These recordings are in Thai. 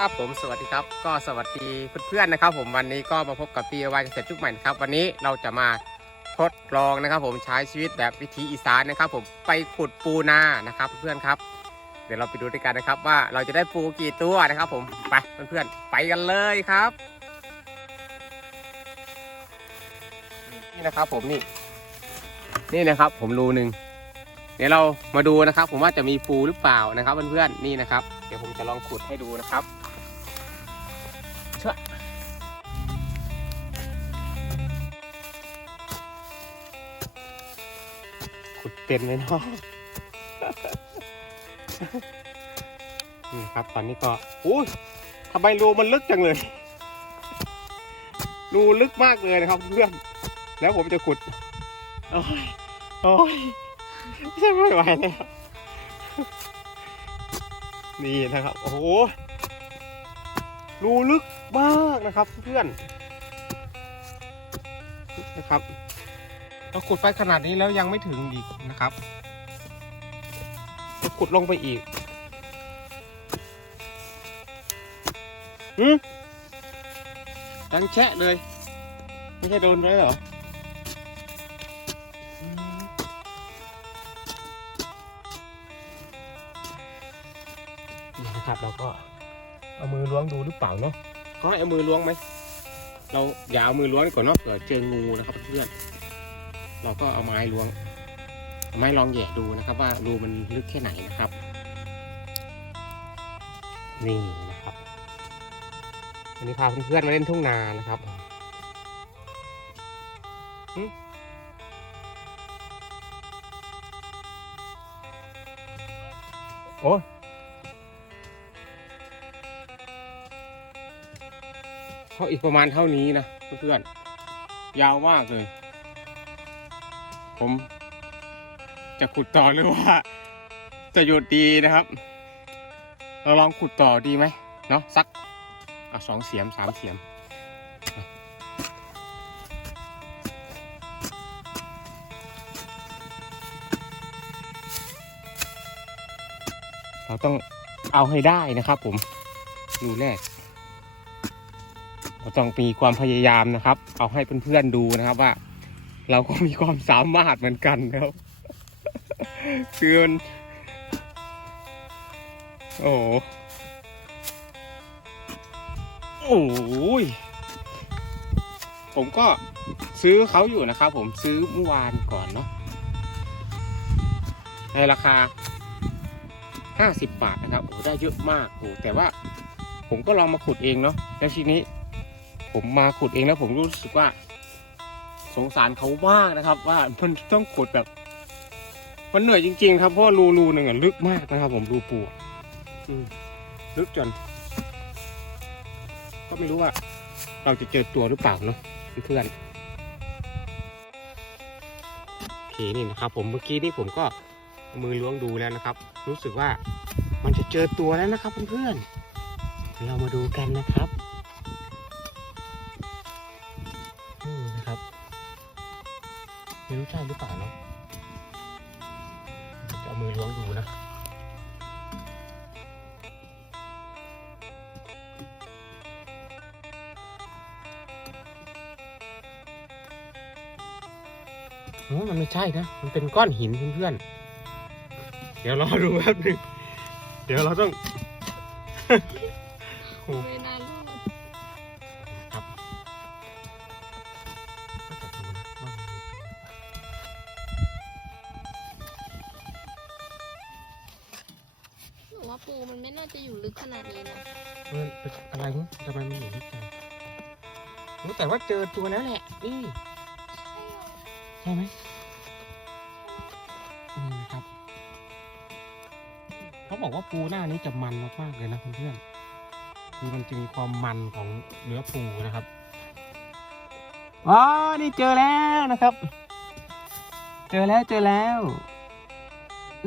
ครับผมสวัสดีครับ ก็สวัสดีเพื่อนๆนะครับ ผมวันนี้ก็มาพบกับปีวายเกษตรจุกใหม่นะครับ วันนี้เราจะมาทดลองนะครับ ผมใช้ชีวิตแบบวิถีอีสานนะครับ ผมไปขุดปูนานะครับ เพื่อนๆครับ เดี๋ยวเราไปดูด้วยกันนะครับ ว่าเราจะได้ปูกี่ตัวนะครับ ผมไปเพื่อนๆไปกันเลยครับนี่นะครับ ผมนี่ นี่นะครับ ผมรูหนึ่งเดี๋ยวเรามาดูนะครับ ผมว่าจะมีปูหรือเปล่านะครับ เพื่อนๆนี่นะครับ เดี๋ยวผมจะลองขุดให้ดูนะครับ เป็นเลยเนาะนี่ครับ ตอนนี้ก็อุ้ยทำไมรูมันลึกจังเลย รูลึกมากเลยนะครับเพื่อนแล้วผมจะขุดโอ้ยโอ้ยไม่ไหวแล้วนี่นะครับ โอ้โหรูลึกมากนะครับ เพื่อน เราขุดไปขนาดนี้แล้วยังไม่ถึงอีกนะครับจะขุดลงไปอีกหืมดังแชะเลย ไม่ใช่โดนไว้เหรออืมนี่นะครับเราก็เอามือล้วงดูหรือเปล่าเนาะเขาให้เอามือล้วงไหม เราอย่าเอามือล้วงก่อนเนาะเผื่อเจองูนะครับเพื่อน เราก็เอาไม้ล้วงไม้ลองแหย่ดูนะครับว่ารูมันลึกแค่ไหนนะครับ นี่นะครับวันนี้พาเพื่อนๆมาเล่นทุ่งนานะครับหึโอ้เขาอีกประมาณเท่านี้นะเพื่อนๆยาวมากเลย ผม จะขุดต่อหรือว่า จะหยุดดีนะครับ เราลองขุดต่อดีไหมเนาะสักอสองเสียมสามเสียมเราต้องเอาให้ได้นะครับผมดูแรกเราต้องมีความพยายามนะครับ เอาให้เพื่อนๆดูนะครับว่า เราก็มีความสามารถเหมือนกันนะครับ คือมันโอ้โหโอ้โหผมก็ซื้อเขาอยู่นะครับผมซื้อเมื่อวานก่อนเนาะในราคา 50 บาทนะครับโอ้ได้เยอะมากโอ้แต่ว่าผมก็ลองมาขุดเองเนาะแล้วทีนี้ ผมมาขุดเองแล้วผมรู้สึกว่า สงสารเขามากนะครับ ว่ามันต้องขุดแบบ มันเหนื่อยจริง ๆ ครับเพราะว่ารูรูหนึ่งอะลึกมากนะครับ ผมรูปูลึกจน ก็ไม่รู้ว่า เราจะเจอตัวหรือเปล่าเนาะเพื่อนโอเคนี่นะครับผมเมื่อกี้นี่ผมก็มือล้วงดูแล้วนะครับ รู้สึกว่ามันจะเจอตัวแล้วนะครับเพื่อนๆเรามาดูกันนะครับ ไม่รู้ใช่หรือเปล่าเนาะจะเอามือล้วงดูนะโอ้มันไม่ใช่นะ มันเป็นก้อนหินเพื่อนๆ เดี๋ยวรอดูแป๊บหนึง เดี๋ยวเราต้อง นูว่าปูมันไม่น่าจะอยู่ลึกขนาดนี้นะเอออะไรเนี่ยทำไมมันอยู่ที่ใจรู้แต่ว่าเจอตัวแล้วแหละนี่ใช่ไหมนี่นะครับเขาบอกว่าปูหน้านี้จะมันมากๆเลยนะเพื่อนๆคือมันจะมีความมันของเนื้อปูนะครับอ๋อนี่เจอแล้วนะครับ เจอแล้วเจอแล้ว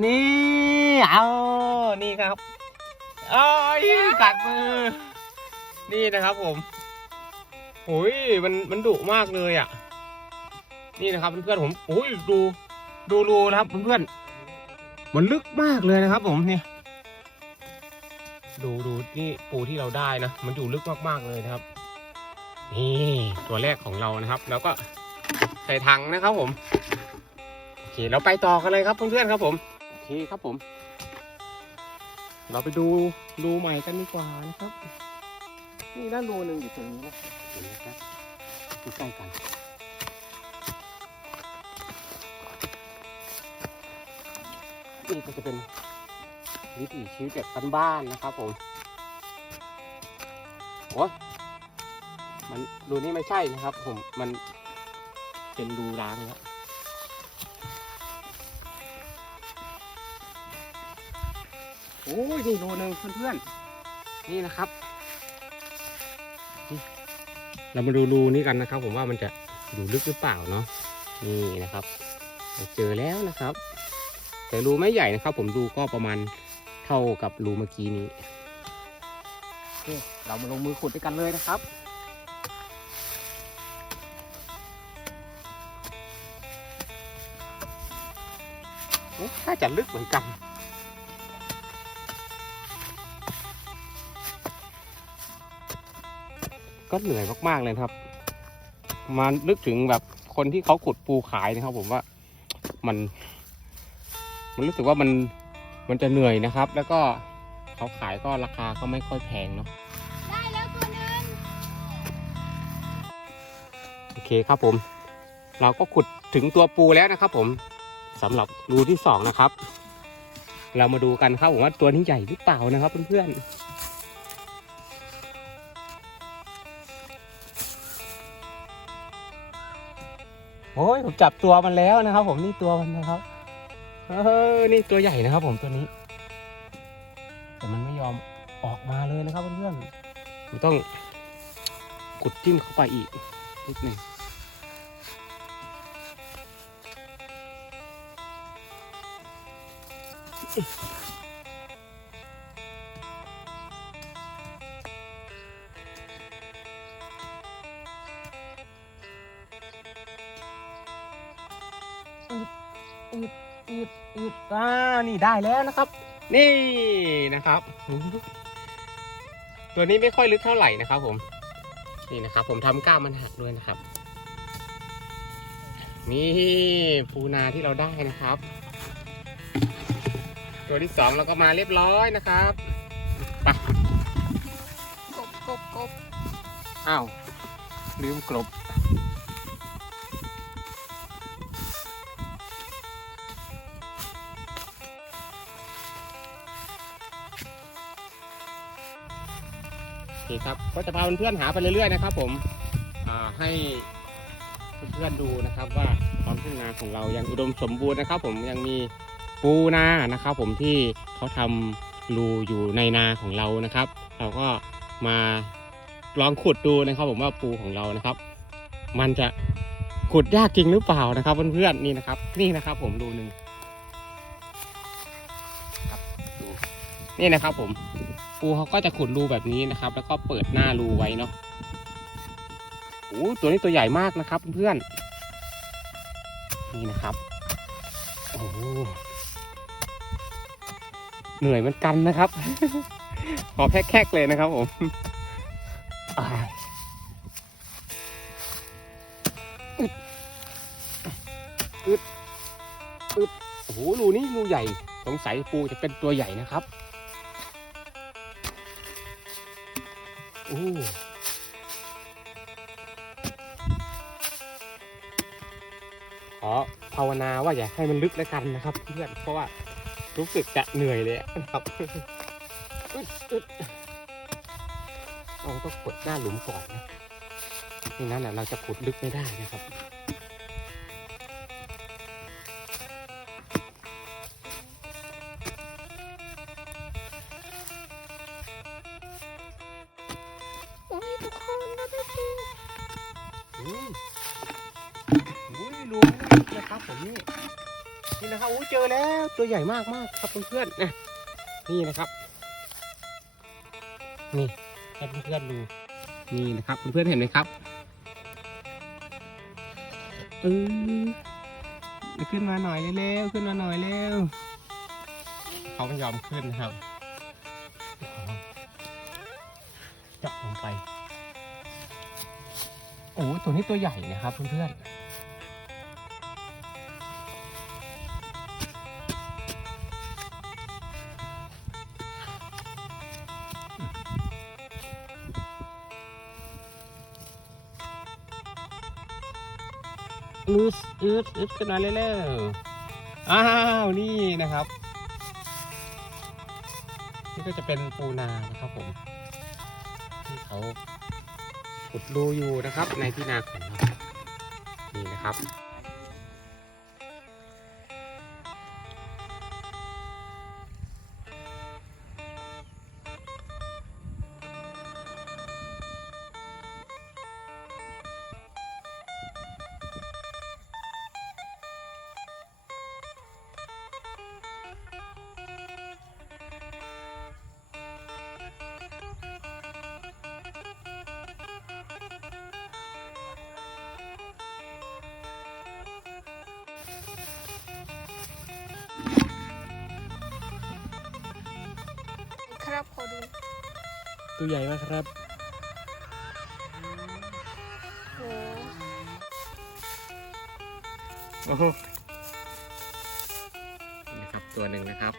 นี่เอานี่ครับโอ้ยกัดมือ นี่นะครับผมโอ้ยมันมันดุมากเลยอะ นี่นะครับเพื่อนๆผมโอ้ยดูดูรูนะครับเพื่อนๆมันลึกมากเลยนะครับ ผมเนี่ย ดูดูนี่ปูที่เราได้นะมันอยู่ลึกมากๆเลยนะครับ นี่ตัวแรกของเรานะครับ แล้วก็ใส่ถังนะครับผมโอเคเราไปต่อกันเลยครับเพื่อนๆครับผม คครับผม เราไปดูรูใหม่กันดีกว่านะครับ นี่ด้านรูหนึ่งอยู่ตรงนี้นะเห็นไหมครับอยู่ใกล้กันนี่ก็จะเป็นวิถีชีวิตแบบบ้านๆนะครับผมโอ้ยมันรูนี้ไม่ใช่นะครับ ผมมันเป็นรูร้างแล้ว โอ้ยนี่รูหนึ่งเพื่อนๆนี่นะครับนี่เรามาดูรูนี้กันนะครับ ผมว่ามันจะอยู่ลึกหรือเปล่าเนาะนี่นะครับเราเจอแล้วนะครับ แต่รูไม่ใหญ่นะครับ ผมดูก็ประมาณเท่ากับรูเมื่อกี้นี้โอเคเรามาลงมือขุดด้วยกันเลยนะครับเอ๊ะถ้าจะลึกเหมือนกัน ก็เหนื่อยมากๆเลยครับ มานึกถึงแบบคนที่เขาขุดปูขายนะครับ ผมว่ามัน มันรู้สึกว่ามันมันจะเหนื่อยนะครับ แล้วก็เขาขายก็ราคาก็ไม่ค่อยแพงเนาะได้แล้วตัวนึงโอเคครับผม เราก็ขุดถึงตัวปูแล้วนะครับ ผมสำหรับรูที่สองนะครับ เรามาดูกันครับผมว่าตัวนี้ใหญ่หรือเปล่านะครับเพื่อนๆ โอ้ยผมจับตัวมันแล้วนะครับ ผมนี่ตัวมันนะครับเออนี่ตัวใหญ่นะครับ ผมตัวนี้ แต่มันไม่ยอมออกมาเลยนะครับเพื่อนๆมันต้องกดจิ้มเข้าไปอีกนิดหนึ่งอ อืดอ่านี่ได้แล้วนะครับ นี่นะครับ ตัวนี้ไม่ค่อยลึกเท่าไหร่นะครับ ผม นี่นะครับ ผมทำกล้ามมันหักด้วยนะครับ นี่ปูนาที่เราได้นะครับ ตัวที่สองเราก็มาเรียบร้อยนะครับไปกบกบกบอ้าวลืมกลบ คครับก็จะพาเพื่อนๆหาไปเรื่อยๆนะครับ ผมให้เพื่อนๆดูนะครับ ว่าท้องทุ่งนาของเรายังอุดมสมบูรณ์นะครับ ผมยังมีปูนานะครับ ผมที่เขาทำรูอยู่ในนาของเรานะครับ เราก็มาลองขุดดูนะครับ ผมว่าปูของเรานะครับ มันจะขุดยากจริงหรือเปล่านะครับ เพื่อนๆนี่นะครับ นี่นะครับ ผมดูหนึ่งนี่นะครับผม ปูเขาก็จะขุดรูแบบนี้นะครับ แล้วก็เปิดหน้ารูไว้เนาะโอ้ตัวนี้ตัวใหญ่มากนะครับเพื่อนนี่นะครับโอ้เหนื่อยเหมือนกันนะครับขอแพ็กๆเลยนะครับผมอึดอึดอึดโอ้โหรูนี้รูใหญ่สงสัยปูจะเป็นตัวใหญ่นะครับ อ้ขอภาวนาว่าอย่าให้มันลึกแล้วกันนะครับ เพื่อนเพราะว่ารู้สึกจะเหนื่อยเลยนะครับอึดอึดเราต้องกดหน้าหลุมก่อนนะไม่งั้นน่ะเราจะขุดลึกไม่ได้นะครับ ตัวใหญ่มากมากๆครับเพื่อนๆนะนี่นะครับ นี่ให้เพื่อนๆดูนี่นะครับเพื่อนๆเห็นไหมครับเออขึ้นมาหน่อยเร็วขึ้นมาหน่อยเร็วเขาไม่ยอมขึ้นนะครับเจาะลงไปโอ้ตัวนี้ตัวใหญ่นะครับเพื่อนๆ อืดอืดอืดขึ้นมาเร็วๆอ้าวนี่นะครับนี่ก็จะเป็นปูนานะครับผม ที่เขาขุดรูอยู่นะครับ ในที่นาของเรานี่นะครับ ครับ ขอดู ตัวใหญ่มากครับ โอ้โอ้โหนี่นะครับตัวหนึ่งนะครับ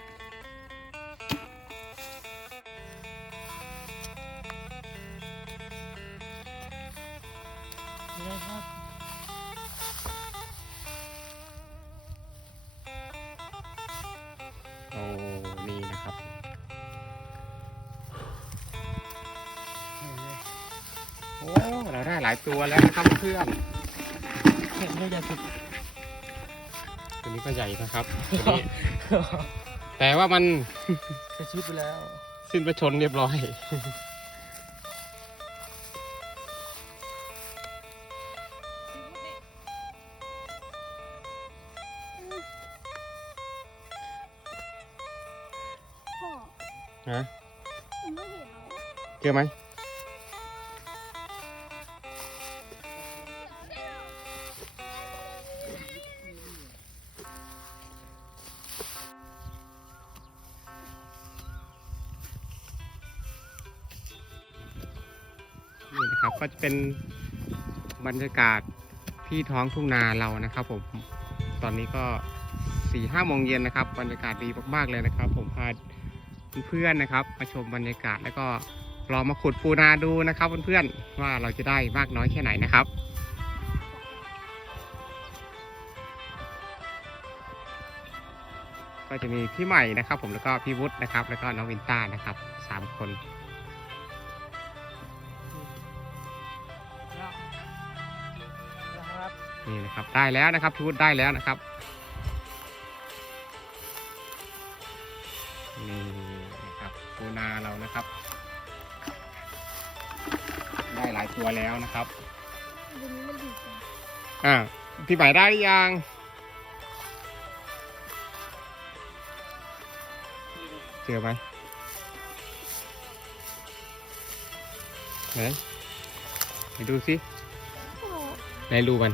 ตัวแล้วนะครับเพื่อนเห็นไม่ได้สุดตัวนี้ก็ใหญ่นะครับตัวนี้แต่ว่ามันเสียชีวิตไปแล้ว สิ้นประชนเรียบร้อย พ่อฮะผมไม่เห็นเหรอ เจอไหม ครับ ก็จะเป็นบรรยากาศที่ท้องทุ่งนาเรานะครับผมตอนนี้ก็สี่ห้าโมงเย็นนะครับ บรรยากาศดีมากๆเลยนะครับ ผมพาเพื่อนๆนะครับมาชมบรรยากาศแล้วก็ลองมาขุดปูนาดูนะครับเพื่อนๆว่าเราจะได้มากน้อยแค่ไหนนะครับก็จะมีพี่ใหม่นะครับ ผมแล้วก็พี่วุฒินะครับ แล้วก็น้องวินต้านะครับสามคน นะครับนี่นะครับได้แล้วนะครับพี่วุฒิได้แล้วนะครับนี่นะครับปูนาเรานะครับ ได้หลายตัวแล้วนะครับดูนี้มันดีจังอ่าพี่ใหม่ได้หรือยังเจอไหมไหนไปดูสิพ่อไหนรูมัน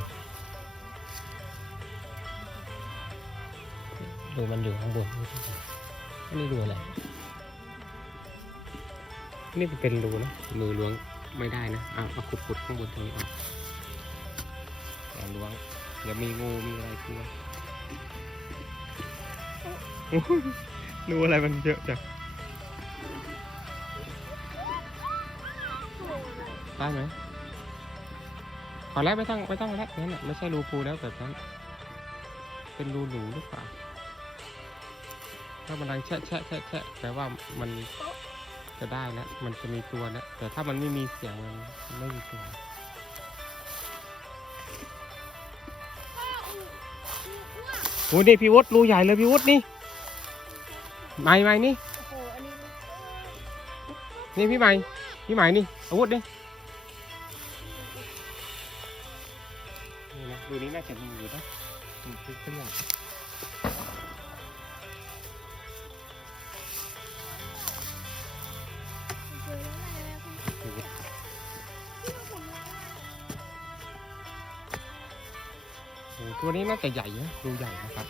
ดูมันอยู่ข้างบนอันนี้ดูอะไรนี่เป็นรูนะมือล้วงไม่ได้นะอะเอาขุดขุดข้างบนตรงนี้ออกเอาล้วงเดี๋ยวมีงูมีอะไรกลัวโอ้ยรูอะไรมันเยอะจังได้ไหมขอแล้วไม่ต้องไม่ต้องแล้วนั่นแหละไม่ใช่รูปูแล้วแบบนั้น เป็นรูหนูหรือเปล่า ถ้ามันดังแชะแชะแชะแชะแปลว่ามันจะได้แล้วมันจะมีตัวแล้วแต่ถ้ามันไม่มีเสียงมันไม่มีตัวพ่ออูอูอ้วกโอ้นี่พี่วุฒิรูใหญ่เลยพี่วุฒินี่ไม่ไม่นี่นี่พี่ใหม่พี่ใหม่นี่อาวุธนี่นี่นะรูนี้น่าจะมีอยู่นะมีเครื่องเจ ตัวนี้น่าจะใหญ่นะดูใหญ่นะครับ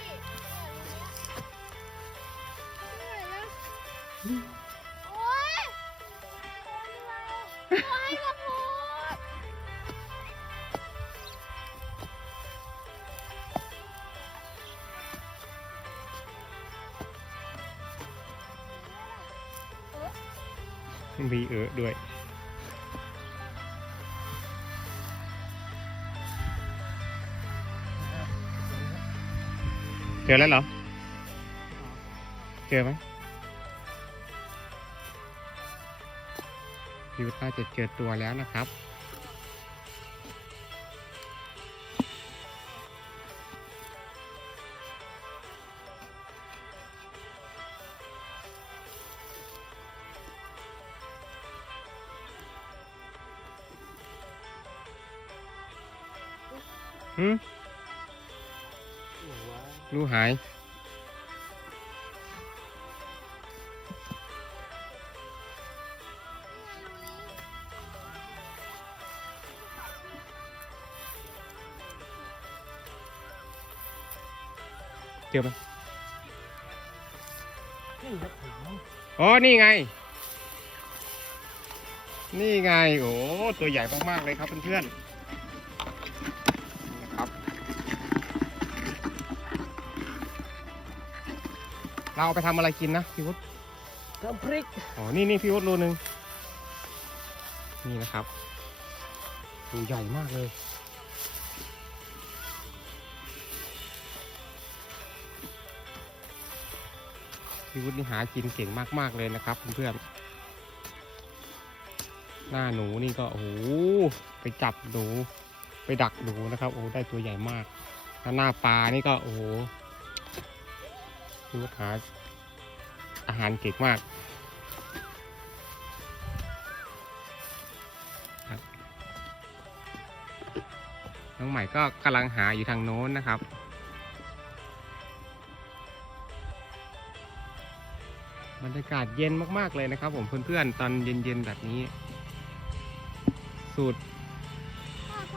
จอแล้วเหรอ เจอไหมพี่วุฒิน่าจะเจอตัวแล้วนะครับหืม รูหาย เจอไหมนี่ครับผมอ๋อ นี่ไง นี่ไง โอ้ ตัวใหญ่มาก ๆ เลยครับเพื่อนๆ เราเอาไปทำอะไรกินนะพี่วุฒิน้ำพริก อ๋อ นี่นี่พี่วุฒิโลนึง นี่นะครับตัวใหญ่มากเลย พี่วุฒินี่หากินเก่งมากๆเลยนะครับเพื่อนๆหน้าหนูนี่ก็โอ้โหไปจับหนู ไปดักหนูนะครับ โอ้โหได้ตัวใหญ่มากถ้าหน้าปลานี่ก็โอ้โห พี่วุฒิหาอาหารเก่งมากน้องใหม่ก็กำลังหาอยู่ทางโน้นนะครับ บรรยากาศเย็นมากๆเลยนะครับผมเพื่อนๆ ตอนเย็นๆ แบบนี้ สูด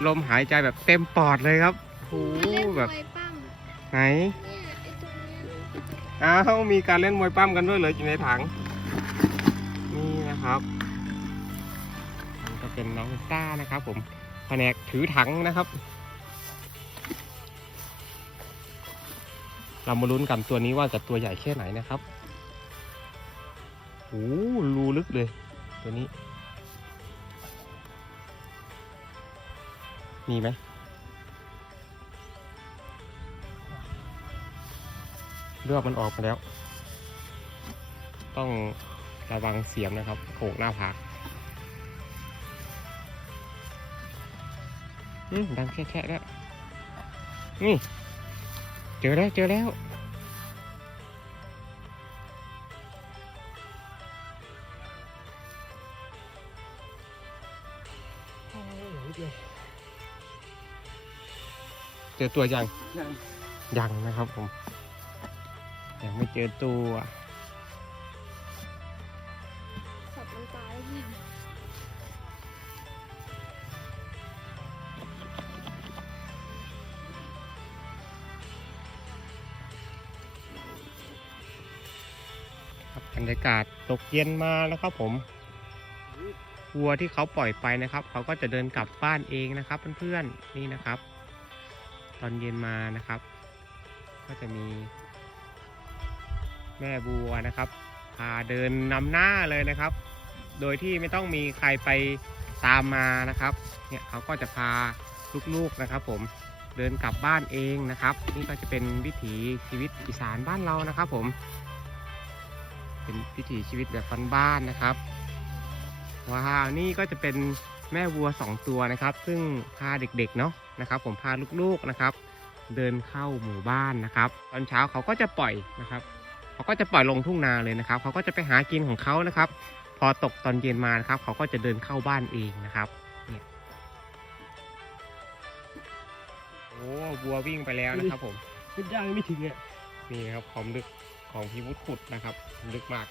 ลมหายใจแบบเต็มปอดเลยครับโอ้โหเล่นแบบมวยปั้มไหน อ้าวมีการเล่นมวยปั้มกันด้วยเลยอยู่ในถัง นี่นะครับก็เป็นน้องต้านะครับ ผมแผนกถือถังนะครับ เรามาลุ้นกันตัวนี้ว่าจะตัวใหญ่แค่ไหนนะครับโอ้รูลึกเลย ตัวนี้ มีไหม เลือกมันออกมาแล้ว ต้องระวังเสียมนะครับโขกหน้าผากอืมดังแค่ๆแล้ว นี่ เจอแล้วเจอแล้วโอ้ยเดี๋ยวเจอตัวยังยัง ยังนะครับผม ยังไม่เจอตัวสับมันตายแล้วพี่ครับบรรยากาศตกเย็นมาแล้วครับผมวัวที่เขาปล่อยไปนะครับ เขาก็จะเดินกลับบ้านเองนะครับ เพื่อนๆนี่นะครับ ตอนเย็นมานะครับ ก็จะมีแม่บัวนะครับพาเดินนำหน้าเลยนะครับ โดยที่ไม่ต้องมีใครไปตามมานะครับเนี่ยเขาก็จะพาลูกๆนะครับ ผมเดินกลับบ้านเองนะครับ นี่ก็จะเป็นวิถีชีวิตอีสานบ้านเรานะครับ ผม เป็นวิถีชีวิตแบบบ้านๆนะครับว้าวนี่ก็จะเป็นแม่วัวสองตัวนะครับ ซึ่งพาเด็กๆเนาะนะครับ ผมพาลูกๆนะครับ เดินเข้าหมู่บ้านนะครับ ตอนเช้าเขาก็จะปล่อยนะครับ เขาก็จะปล่อยลงทุ่งนาเลยนะครับเขาก็จะไปหากินของเขานะครับ พอตกตอนเย็นมานะครับเขาก็จะเดินเข้าบ้านเองนะครับเนี่ยโอ้วัววิ่งไปแล้วนะครับ ผมขึ้นย่างไม่ถึงอะนี่ครับความลึกของพิวุฒขุดนะครับลึกมาก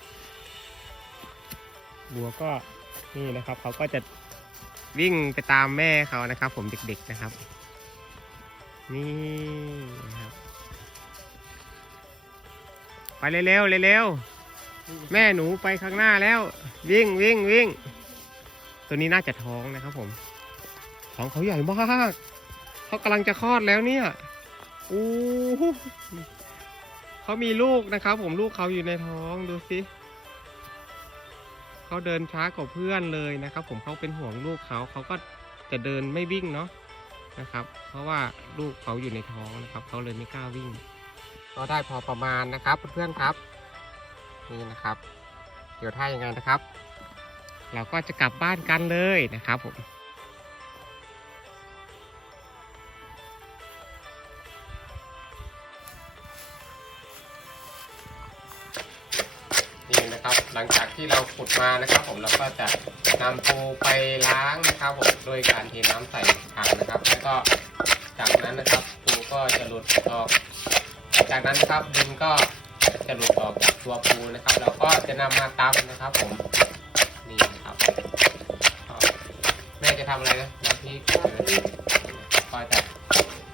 บัวก็นี่นะครับเขาก็จะวิ่งไปตามแม่เขานะครับ ผมเด็กๆนะครับ นี่นะครับ ไปเร็วๆเร็วๆแม่หนูไปข้างหน้าแล้ว วิ่งวิ่งวิ่ง ตัวนี้น่าจะท้องนะครับ ผมท้องเขาใหญ่มากเขากำลังจะคลอดแล้วเนี่ยอู้เขามีลูกนะครับ ผมลูกเขาอยู่ในท้องดูสิเขาเดินช้ากว่าเพื่อนเลยนะครับ ผมเขาเป็นห่วงลูกเขาเขาก็จะเดินไม่วิ่งเนาะนะครับ เพราะว่าลูกเขาอยู่ในท้องนะครับเขาเลยไม่กล้าวิ่ง ก็ได้พอประมาณนะครับเพื่อนๆครับ นี่นะครับ เดี๋ยวถ้ายังไงนะครับ เราก็จะกลับบ้านกันเลยนะครับผมนี่นะครับหลังจากที่เราขุดมานะครับผมเราก็จะนำปูไปล้างนะครับผมโดยการเทน้ำใส่ถังนะครับ แล้วก็จากนั้นนะครับปูก็จะหลุดออก จากนั้นนะครับดินก็จะหลุดออกจากตัวปูนะครับ เราก็จะนำมาตำนะครับ ผมนี่นะครับแม่จะทำอะไรนะน้ำพริกเออก็จะ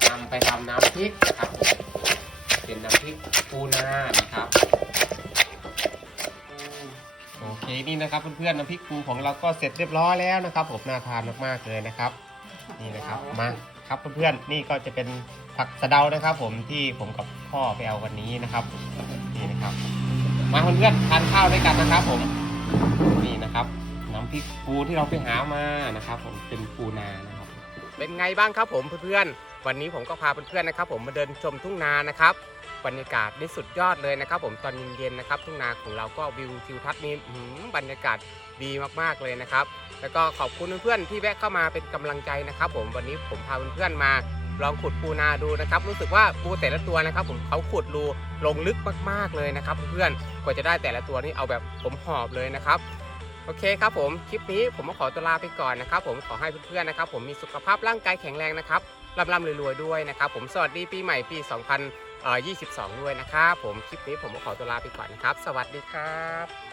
นำไปทำน้ำพริกนะครับผมเป็นน้ำพริกปูนานะครับโอเคนี่นะครับเพื่อนๆน้ำพริกปูของเราก็เสร็จเรียบร้อยแล้วนะครับผมน่าทานมากๆเลยนะครับ นี่นะครับมา ครับเพื่อนๆนี่ก็จะเป็นผักสะเดานะครับ ผมที่ผมกับพ่อไปเอาวันนี้นะครับนี่นะครับ มาเพื่อนๆทานข้าวด้วยกันนะครับ ผมนี่นะครับน้ำพริกปูที่เราไปหามานะครับ ผมเป็นปูนานะครับ เป็นไงบ้างครับผมเพื่อนๆวันนี้ผมก็พาเพื่อนๆนะครับ ผมมาเดินชมทุ่งนานะครับบรรยากาศนี่สุดยอดเลยนะครับ ผมตอนเย็นๆนะครับ ทุ่งนาของเราก็วิวทิวทัศน์นี่บรรยากาศดีมากๆเลยนะครับ แล้วก็ขอบคุณเพื่อนๆที่แวะเข้ามาเป็นกำลังใจนะครับ ผมวันนี้ผมพาเพื่อนๆมาลองขุดปูนาดูนะครับ รู้สึกว่าปูแต่ละตัวนะครับ ผมเขาขุดรูลงลึกมากๆเลยนะครับ เพื่อนๆกว่าจะได้แต่ละตัวนี่เอาแบบผมหอบเลยนะครับโอเคครับผม คลิปนี้ผมขอตัวลาไปก่อนนะครับ ผมขอให้เพื่อนๆนะครับ ผมมีสุขภาพร่างกายแข็งแรงนะครับ ร่ำๆรวยๆด้วยนะครับผมสวัสดีปีใหม่ปี 2022 ด้วยนะครับผมคลิปนี้ผมก็ขอตัวลาไปก่อนนะครับ สวัสดีครับ